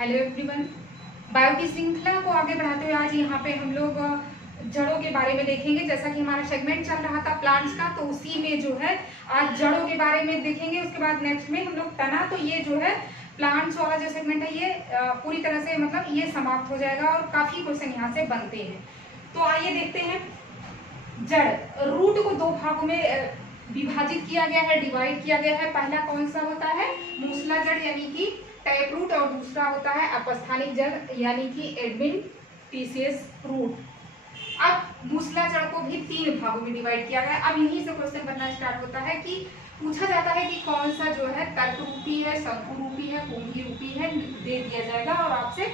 Hello everyone. Bio की श्रृंखला को आगे बढ़ाते हुए आज यहाँ पे हम लोग जड़ों के बारे में देखेंगे। जैसा कि हमारा सेगमेंट चल रहा था प्लांट्स का, तो उसी में जो है आज जड़ों के बारे में देखेंगे। उसके बाद नेक्स्ट में हम लोग तना, तो ये जो है प्लांट्स वाला जो सेगमेंट है ये पूरी तरह से मतलब ये समाप्त हो जाएगा और काफी क्वेश्चन यहाँ से बनते हैं। तो आइए देखते हैं। जड़ रूट को दो भागों में विभाजित किया गया है, डिवाइड किया गया है। पहला कौन सा होता है? मूसला जड़ यानी कि टैप रूट, और दूसरा होता है अपस्थानिक जड़ यानी कि एडवेंटिशियस रूट। अब मूसला जड़ को भी तीन भागों में डिवाइड किया गया है। अब यहीं से क्वेश्चन बनना स्टार्ट होता है कि पूछा जाता है कि कौन सा जो है तर्क रूपी है, शंकु रूपी है, कुंभी रूपी है, दे दिया जाएगा और आपसे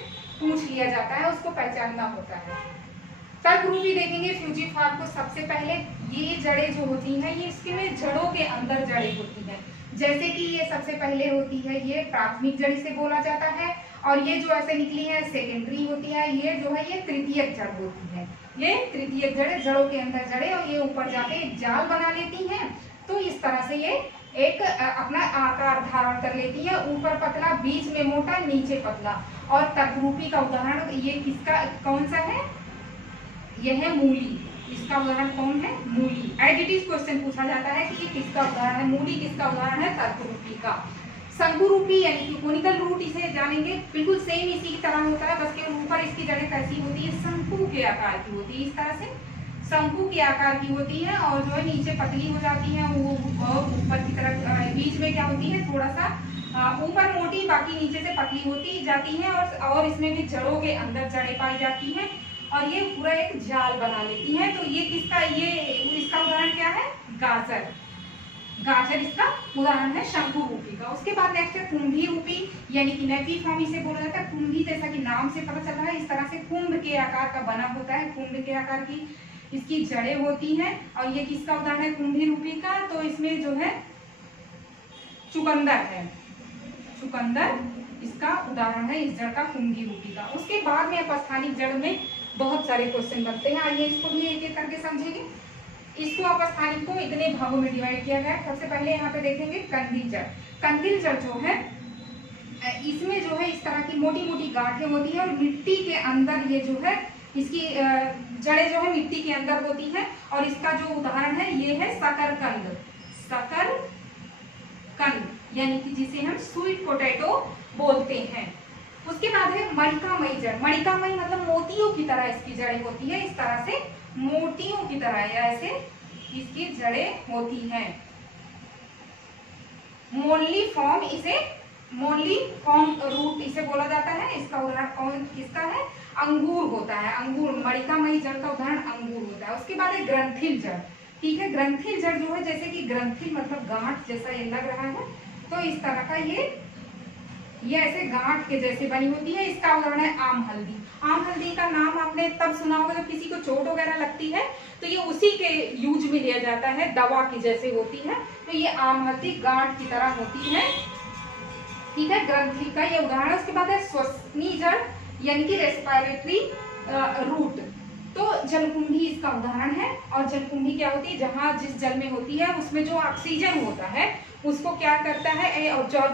पूछ लिया जाता है, उसको पहचानना होता है। तर्क रूपी देखेंगे फ्यूजीफार को। सबसे पहले ये जड़ें जो होती हैं ये इसके में जड़ों के अंदर जड़ें होती हैं। जैसे कि ये सबसे पहले होती है ये प्राथमिक जड़ से बोला जाता है, और ये जो ऐसे निकली है सेकेंडरी होती है। ये जो है ये तृतीयक जड़ होती है। ये तृतीयक जड़ जड़ों के अंदर जड़ें, और ये ऊपर जाके एक जाल बना लेती हैं। तो इस तरह से ये एक अपना आकार धारण कर लेती है, ऊपर पतला, बीच में मोटा, नीचे पतला। और तर्क रूपी का उदाहरण ये किसका कौन सा है? यह है मूली। इसका उदाहरण कौन है? मूली। एज इट इज क्वेश्चन पूछा जाता है कि ये किसका उदाहरण है? मूली किसका उदाहरण है? तर्करूपी का। शंकु रूपी यानी कि कोनिकल रूट इसे जानेंगे, बिल्कुल सेम इसी की तरह होता है, बस के ऊपर इसकी जड़ें कैसी होती है? शंकु के आकार की होती है। इस तरह से शंकु के आकार की होती है, और जो है नीचे पतली हो जाती है, वो ऊपर की तरफ बीच में क्या होती है? थोड़ा सा ऊपर मोटी, बाकी नीचे से पतली होती जाती है, और इसमें भी जड़ों के अंदर जड़ें पाई जाती हैं, और ये पूरा एक जाल बना लेती है। तो ये किसका, ये इसका उदाहरण क्या है? गाजर। गाजर इसका उदाहरण है शंकु रूपी का। उसके बाद नेक्स्ट है कुंभी रूपी यानी कि नेफिफॉर्म इसे बोला जाता है। कुंभी जैसा कि नाम से पता चल रहा है, इस तरह से कुंभ के आकार का बना होता है। कुंभ के आकार की इसकी जड़ें होती हैं, और ये किसका उदाहरण है? कुंभी रूपी का। तो इसमें जो है चुकंदर है, चुकंदर इसका उदाहरण है इस जड़ का, कुंभी रूपी का। उसके बाद में अपस्थानिक जड़ में बहुत सारे क्वेश्चन बनते हैं। आइए इसको भी एक एक करके समझेंगे। इसको अपस्थानिक को इतने भागों में डिवाइड किया गया है। सबसे पहले यहाँ पे देखेंगे कंदील जड़। कंदील जड़ जो है इसमें जो है इस तरह की मोटी मोटी गांठें होती है, और मिट्टी के अंदर ये जो है इसकी जड़ें जो है मिट्टी के अंदर होती है। और इसका जो उदाहरण है ये है शकरकंद। शकरकंद यानी कि जिसे हम स्वीट पोटैटो बोलते हैं। उसके बाद है मणिकामयी जड़। मणिकामयी मतलब मोतियों की तरह इसकी जड़ें होती है। इस तरह से मोतियों की तरह ऐसे इसकी जड़ें होती हैं। मोनली फॉर्म इसे, मोनली फॉर्म रूट इसे बोला जाता है। इसका उदाहरण कौन किसका है? अंगूर होता है। अंगूर, मणिकामयी जड़ का उदाहरण अंगूर होता है। उसके बाद है ग्रंथिल जड़। ठीक है, ग्रंथिल जड़ जो है जैसे कि ग्रंथिल मतलब गांठ जैसा ये लग रहा है, तो इस तरह का ये ऐसे गांठ के जैसे बनी होती है। इसका उदाहरण है आम हल्दी। आम हल्दी का नाम आपने तब सुना होगा जब किसी को चोट वगैरह लगती है, तो ये उसी के यूज में लिया जाता है, दवा की जैसे होती है। तो ये आम हल्दी गांठ की तरह होती है। ठीक है, ग्रंथि का ये उदाहरण है। उसके बाद है श्वसनी जड़ यानी कि रेस्पिरेटरी रूट। तो जलकुंभी इसका उदाहरण है। और जलकुंभी क्या होती है? जहाँ जिस जल में होती है उसमें जो ऑक्सीजन होता है उसको क्या करता है? ऑब्जॉर्ब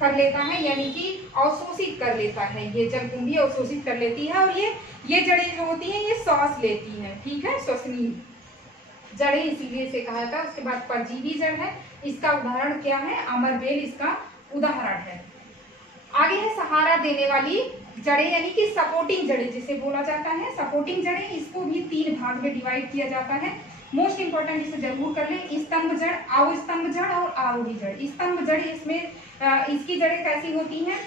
कर लेता है, यानी कि अवशोषित कर लेता है। ये जलकुंभी अवशोषित कर लेती है, और ये जड़ें जो होती हैं ये सांस लेती हैं। ठीक है, श्वसनी जड़ें इसीलिए इसे कहा जाता है। उसके बाद परजीवी जड़ है। इसका उदाहरण क्या है? अमरबेल इसका उदाहरण है। आगे है सहारा देने वाली जड़ें यानी कि सपोर्टिंग जड़ें जिसे बोला जाता है। सपोर्टिंग जड़ें, इसको भी तीन भाग में डिवाइड किया जाता है। मोस्ट इंपोर्टेंट इसे जरूर कर लें। स्तंभ जड़, अवस्तंभ जड़ और आरोही जड़। स्तंभ जड़ इसमें इसकी जड़ें कैसी होती हैं?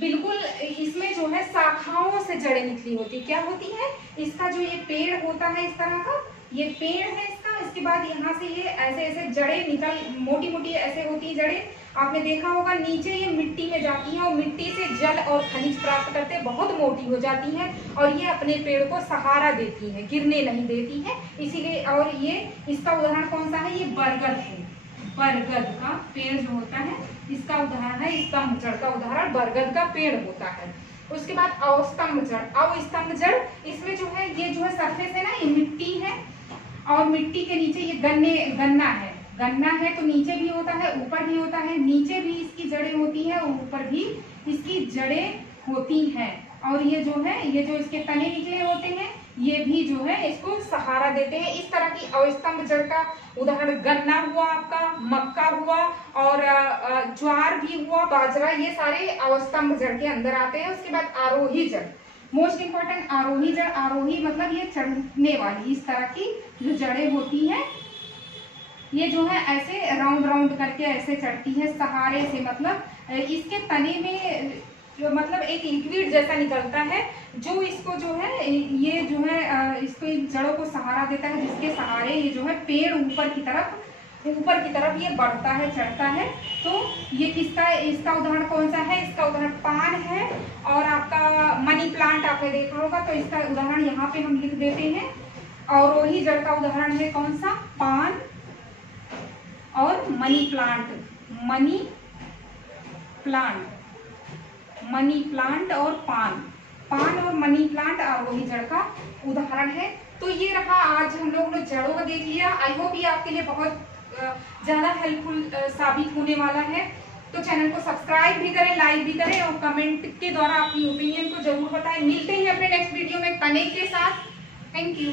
बिल्कुल इसमें जो है शाखाओं से जड़ें निकली होती। क्या होती है? इसका जो ये पेड़ होता है इस तरह का, ये पेड़ है इसका। इसके बाद यहाँ से ये ऐसे ऐसे जड़ें निकल, मोटी मोटी ऐसे होती है जड़ें। आपने देखा होगा नीचे ये मिट्टी में जाती हैं, और मिट्टी से जल और खनिज प्राप्त करते, बहुत मोटी हो जाती हैं, और ये अपने पेड़ को सहारा देती है, गिरने नहीं देती है इसीलिए। और ये इसका उदाहरण कौन सा है? ये बरगद है। बरगद का पेड़ जो होता है इसका उदाहरण है, स्तंभ जड़ का उदाहरण बरगद का पेड़ होता है। उसके बाद अवस्तंभ जड़। अवस्तंभ जड़ इसमें जो है ये जो है सरफेस है ना, ये मिट्टी है, और मिट्टी के नीचे ये गन्ना है। गन्ना है तो नीचे भी होता है, ऊपर भी होता है। नीचे भी इसकी जड़ें होती है और ऊपर भी इसकी जड़ें होती हैं। और ये जो है, ये जो इसके तने निकले होते हैं, ये भी जो है इसको सहारा देते हैं। इस तरह की अवस्तंभ जड़ का उदाहरण गन्ना हुआ, आपका मक्का हुआ, और ज्वार भी हुआ, बाजरा, ये सारे अवस्तंभ जड़ के अंदर आते हैं। उसके बाद आरोही जड़, मोस्ट इंपॉर्टेंट आरोही जड़। आरोही मतलब ये चढ़ने वाली, इस तरह की जो जड़ें होती हैं, ये जो है ऐसे राउंड राउंड करके ऐसे चढ़ती है सहारे से। मतलब इसके तने में मतलब एक लिक्विड जैसा निकलता है, जो इसको जो है, ये जो है इसको जड़ों को सहारा देता है, जिसके सहारे ये जो है पेड़ ऊपर की तरफ ये बढ़ता है, चढ़ता है। तो ये किसका, इसका उदाहरण कौन सा है? इसका उदाहरण पान है। और आपका मनी प्लांट आपने देखा होगा, तो इसका उदाहरण यहाँ पे हम लिख देते हैं। अवरोही जड़ का उदाहरण है कौन सा? पान और मनी प्लांट। मनी प्लांट और पान और मनी प्लांट आरोही जड़ का उदाहरण है। तो ये रहा, आज हम लोग ने जड़ों को देख लिया। आई होप ये आपके लिए बहुत ज़्यादा हेल्पफुल साबित होने वाला है। तो चैनल को सब्सक्राइब भी करें, लाइक भी करें, और कमेंट के द्वारा अपनी ओपिनियन को जरूर बताएं। मिलते हैं अपने नेक्स्ट वीडियो में तने के साथ। Thank you.